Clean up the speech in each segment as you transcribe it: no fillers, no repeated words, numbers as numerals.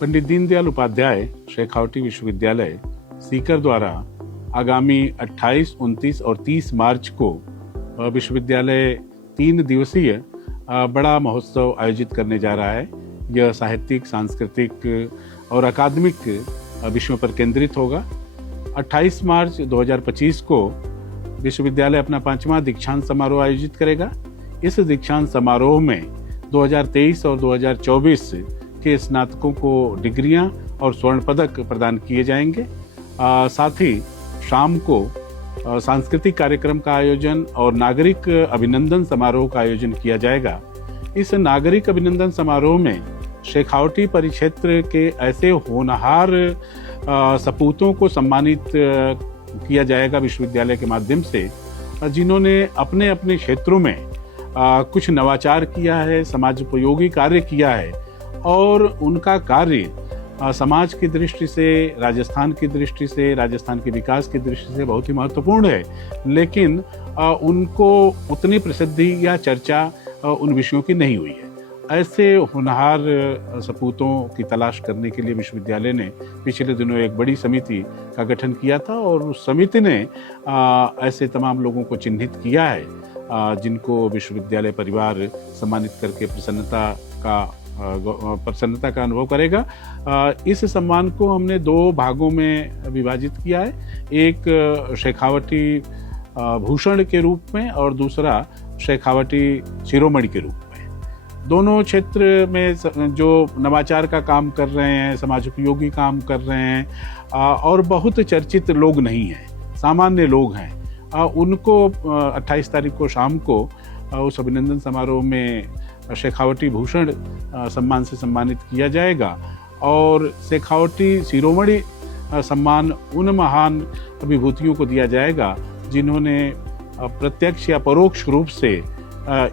पंडित दीनदयाल उपाध्याय शेखावटी विश्वविद्यालय सीकर द्वारा आगामी 28, 29 और 30 मार्च को विश्वविद्यालय 3 दिवसीय बड़ा महोत्सव आयोजित करने जा रहा है। यह साहित्यिक, सांस्कृतिक और अकादमिक विषयों पर केंद्रित होगा। 28 मार्च 2025 को विश्वविद्यालय अपना 5वां दीक्षांत समारोह आयोजित करेगा। इस दीक्षांत समारोह में 2023 और 2024 के स्नातकों को डिग्रियां और स्वर्ण पदक प्रदान किए जाएंगे। साथ ही शाम को सांस्कृतिक कार्यक्रम का आयोजन और नागरिक अभिनंदन समारोह का आयोजन किया जाएगा। इस नागरिक अभिनंदन समारोह में शेखावटी परिक्षेत्र के ऐसे होनहार सपूतों को सम्मानित किया जाएगा विश्वविद्यालय के माध्यम से, जिन्होंने अपने अपने क्षेत्रों में कुछ नवाचार किया है, समाज उपयोगी कार्य किया है और उनका कार्य समाज की दृष्टि से, राजस्थान की दृष्टि से, राजस्थान के विकास की दृष्टि से बहुत ही महत्वपूर्ण है। लेकिन उनको उतनी प्रसिद्धि या चर्चा उन विषयों की नहीं हुई है। ऐसे होनहार सपूतों की तलाश करने के लिए विश्वविद्यालय ने पिछले दिनों एक बड़ी समिति का गठन किया था और उस समिति ने ऐसे तमाम लोगों को चिन्हित किया है, जिनको विश्वविद्यालय परिवार सम्मानित करके प्रसन्नता का अनुभव करेगा। इस सम्मान को हमने 2 भागों में विभाजित किया है, एक शेखावटी भूषण के रूप में और दूसरा शेखावटी शिरोमणि के रूप में। दोनों क्षेत्र में जो नवाचार का काम कर रहे हैं, समाज उपयोगी काम कर रहे हैं और बहुत चर्चित लोग नहीं हैं, सामान्य लोग हैं, उनको 28 तारीख को शाम को उस अभिनंदन समारोह में शेखावटी भूषण सम्मान से सम्मानित किया जाएगा और शेखावटी शिरोमणि सम्मान उन महान विभूतियों को दिया जाएगा जिन्होंने प्रत्यक्ष या परोक्ष रूप से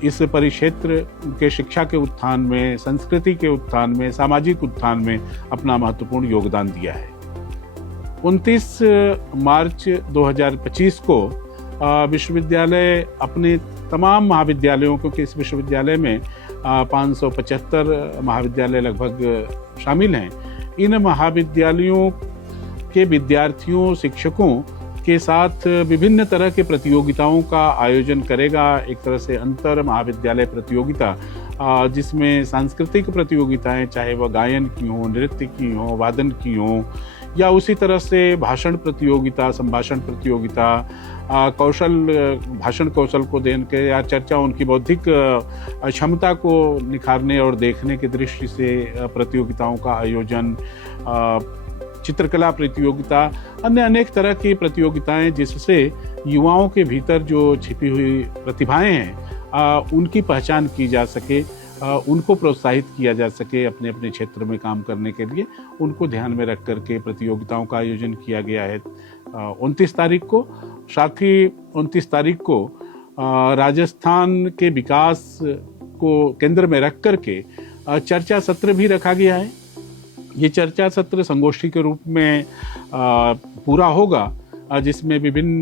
इस परिक्षेत्र के शिक्षा के उत्थान में, संस्कृति के उत्थान में, सामाजिक उत्थान में अपना महत्वपूर्ण योगदान दिया है। 29 मार्च 2025 को विश्वविद्यालय अपने तमाम महाविद्यालयों, क्योंकि इस विश्वविद्यालय में 575 महाविद्यालय लगभग शामिल हैं, इन महाविद्यालयों के विद्यार्थियों, शिक्षकों के साथ विभिन्न तरह के प्रतियोगिताओं का आयोजन करेगा। एक तरह से अंतर महाविद्यालय प्रतियोगिता, जिसमें सांस्कृतिक प्रतियोगिताएं, चाहे वह गायन की हो, नृत्य की हो, वादन की हो, या उसी तरह से भाषण प्रतियोगिता, संभाषण प्रतियोगिता, भाषण कौशल को देने के या चर्चा, उनकी बौद्धिक क्षमता को निखारने और देखने की दृष्टि से प्रतियोगिताओं का आयोजन, चित्रकला प्रतियोगिता, अन्य अनेक तरह की प्रतियोगिताएं, जिससे युवाओं के भीतर जो छिपी हुई प्रतिभाएं हैं उनकी पहचान की जा सके, उनको प्रोत्साहित किया जा सके अपने अपने क्षेत्र में काम करने के लिए। उनको ध्यान में रख करके प्रतियोगिताओं का आयोजन किया गया है 29 तारीख को। साथ ही 29 तारीख को राजस्थान के विकास को केंद्र में रख करके चर्चा सत्र भी रखा गया है। ये चर्चा सत्र संगोष्ठी के रूप में पूरा होगा, जिसमें विभिन्न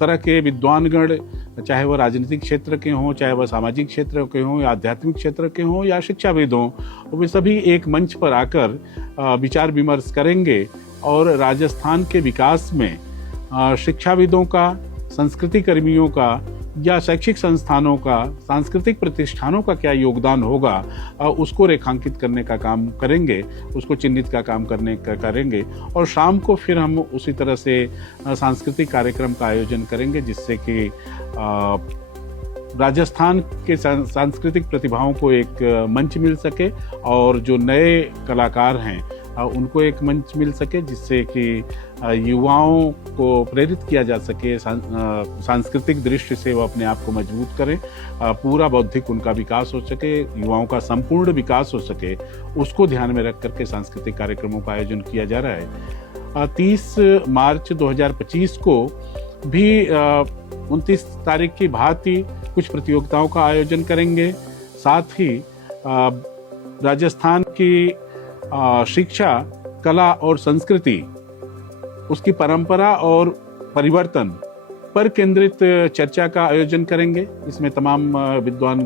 तरह के विद्वानगण, चाहे वह राजनीतिक क्षेत्र के हों, चाहे वह सामाजिक क्षेत्र के हों, या आध्यात्मिक क्षेत्र के हों, या शिक्षाविद हों, वे सभी एक मंच पर आकर विचार विमर्श करेंगे और राजस्थान के विकास में शिक्षाविदों का, संस्कृति कर्मियों का या शैक्षिक संस्थानों का, सांस्कृतिक प्रतिष्ठानों का क्या योगदान होगा, उसको रेखांकित करने का काम करेंगे, उसको चिन्हित का काम करेंगे। और शाम को फिर हम उसी तरह से सांस्कृतिक कार्यक्रम का आयोजन करेंगे, जिससे कि राजस्थान के सांस्कृतिक प्रतिभाओं को एक मंच मिल सके और जो नए कलाकार हैं उनको एक मंच मिल सके, जिससे कि युवाओं को प्रेरित किया जा सके, सांस्कृतिक दृष्टि से वो अपने आप को मजबूत करें, पूरा बौद्धिक उनका विकास हो सके, युवाओं का संपूर्ण विकास हो सके, उसको ध्यान में रख करके सांस्कृतिक कार्यक्रमों का आयोजन किया जा रहा है। 30 मार्च 2025 को भी 29 तारीख की भांति कुछ प्रतियोगिताओं का आयोजन करेंगे। साथ ही राजस्थान की शिक्षा, कला और संस्कृति, उसकी परंपरा और परिवर्तन पर केंद्रित चर्चा का आयोजन करेंगे। इसमें तमाम विद्वान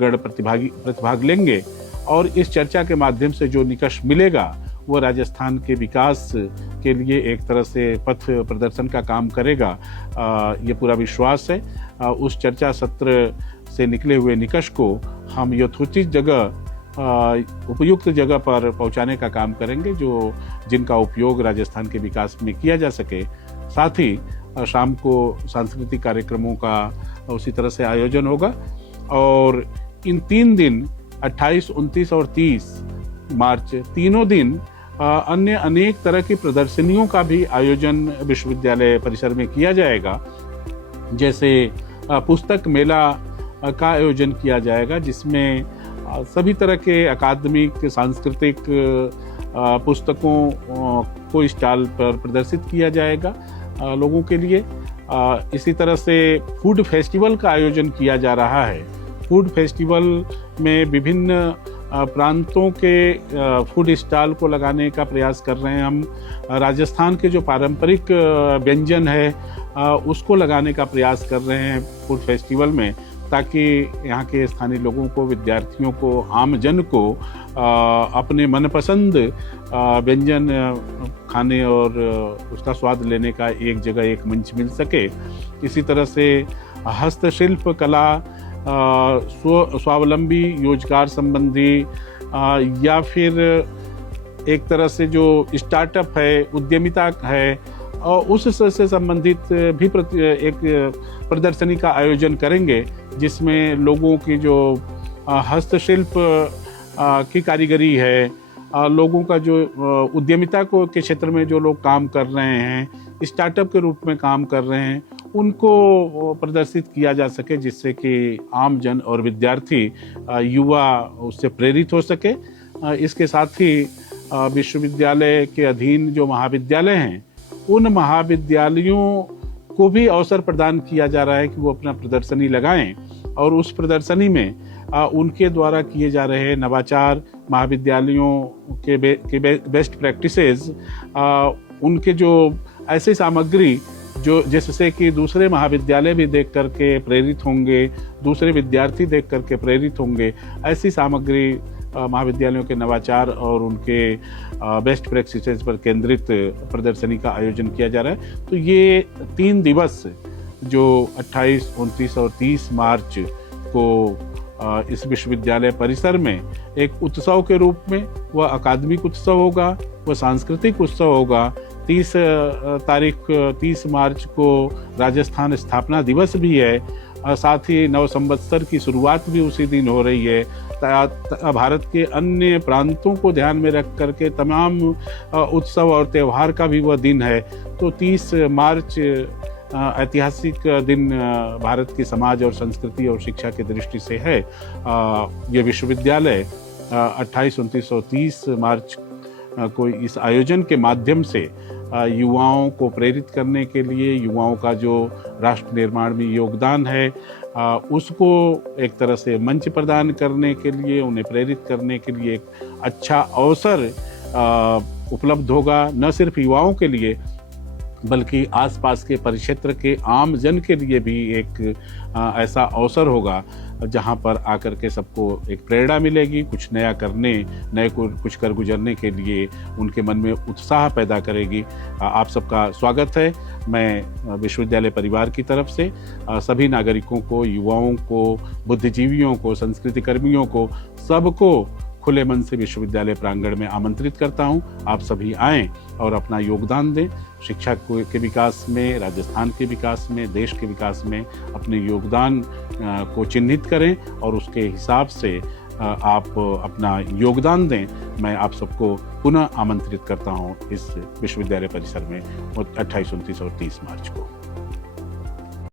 गण प्रतिभाग लेंगे और इस चर्चा के माध्यम से जो निष्कर्ष मिलेगा वो राजस्थान के विकास के लिए एक तरह से पथ प्रदर्शन का काम करेगा, ये पूरा विश्वास है। उस चर्चा सत्र से निकले हुए निष्कर्ष को हम यथोचित जगह, उपयुक्त जगह पर पहुंचाने का काम करेंगे, जिनका उपयोग राजस्थान के विकास में किया जा सके। साथ ही शाम को सांस्कृतिक कार्यक्रमों का उसी तरह से आयोजन होगा और इन 3 दिन 28, 29 और 30 मार्च तीनों दिन अन्य अनेक तरह की प्रदर्शनियों का भी आयोजन विश्वविद्यालय परिसर में किया जाएगा। जैसे पुस्तक मेला का आयोजन किया जाएगा, जिसमें सभी तरह के अकादमिक, सांस्कृतिक पुस्तकों को स्टॉल पर प्रदर्शित किया जाएगा लोगों के लिए। इसी तरह से फूड फेस्टिवल का आयोजन किया जा रहा है। फूड फेस्टिवल में विभिन्न प्रांतों के फूड स्टॉल को लगाने का प्रयास कर रहे हैं हम। राजस्थान के जो पारंपरिक व्यंजन है उसको लगाने का प्रयास कर रहे हैं फूड फेस्टिवल में, ताकि यहाँ के स्थानीय लोगों को, विद्यार्थियों को, आमजन को अपने मनपसंद व्यंजन खाने और उसका स्वाद लेने का एक जगह, एक मंच मिल सके। इसी तरह से हस्तशिल्प कला, स्वावलंबी रोजगार संबंधी या फिर एक तरह से जो स्टार्टअप है, उद्यमिता है, और उस से संबंधित भी एक प्रदर्शनी का आयोजन करेंगे, जिसमें लोगों की जो हस्तशिल्प की कारीगरी है, लोगों का जो उद्यमिता को के क्षेत्र में जो लोग काम कर रहे हैं, स्टार्टअप के रूप में काम कर रहे हैं, उनको प्रदर्शित किया जा सके, जिससे कि आम जन और विद्यार्थी, युवा उससे प्रेरित हो सके। इसके साथ ही विश्वविद्यालय के अधीन जो महाविद्यालय हैं, उन महाविद्यालयों को भी अवसर प्रदान किया जा रहा है कि वो अपना प्रदर्शनी लगाएं और उस प्रदर्शनी में उनके द्वारा किए जा रहे नवाचार, महाविद्यालयों के बेस्ट प्रैक्टिसेस, उनके जो ऐसी सामग्री जो जिससे कि दूसरे महाविद्यालय भी देख करके प्रेरित होंगे, दूसरे विद्यार्थी देख करके प्रेरित होंगे, ऐसी सामग्री महाविद्यालयों के नवाचार और उनके बेस्ट प्रैक्टिसेस पर केंद्रित प्रदर्शनी का आयोजन किया जा रहा है। तो ये 3 दिवस जो 28, 29 और 30 मार्च को इस विश्वविद्यालय परिसर में एक उत्सव के रूप में, वह अकादमिक उत्सव होगा, वह सांस्कृतिक उत्सव होगा। 30 मार्च को राजस्थान स्थापना दिवस भी है, साथ ही नव संवत्सर की शुरुआत भी उसी दिन हो रही है। भारत के अन्य प्रांतों को ध्यान में रख करके तमाम उत्सव और त्यौहार का भी वह दिन है। तो 30 मार्च ऐतिहासिक दिन भारत की समाज और संस्कृति और शिक्षा की दृष्टि से है। ये विश्वविद्यालय 28, 29 और 30 मार्च को इस आयोजन के माध्यम से युवाओं को प्रेरित करने के लिए, युवाओं का जो राष्ट्र निर्माण में योगदान है उसको एक तरह से मंच प्रदान करने के लिए, उन्हें प्रेरित करने के लिए एक अच्छा अवसर उपलब्ध होगा, न सिर्फ युवाओं के लिए बल्कि आसपास के परिक्षेत्र के आम जन के लिए भी एक ऐसा अवसर होगा जहां पर आकर के सबको एक प्रेरणा मिलेगी, कुछ नया करने, नए को कुछ कर गुजरने के लिए उनके मन में उत्साह पैदा करेगी। आप सबका स्वागत है। मैं विश्वविद्यालय परिवार की तरफ से सभी नागरिकों को, युवाओं को, बुद्धिजीवियों को, संस्कृति कर्मियों को, सबको खुले मन से विश्वविद्यालय प्रांगण में आमंत्रित करता हूं। आप सभी आएं और अपना योगदान दें। शिक्षा के विकास में, राजस्थान के विकास में, देश के विकास में अपने योगदान को चिन्हित करें और उसके हिसाब से आप अपना योगदान दें। मैं आप सबको पुनः आमंत्रित करता हूं इस विश्वविद्यालय परिसर में 28, 29 और 30 मार्च को।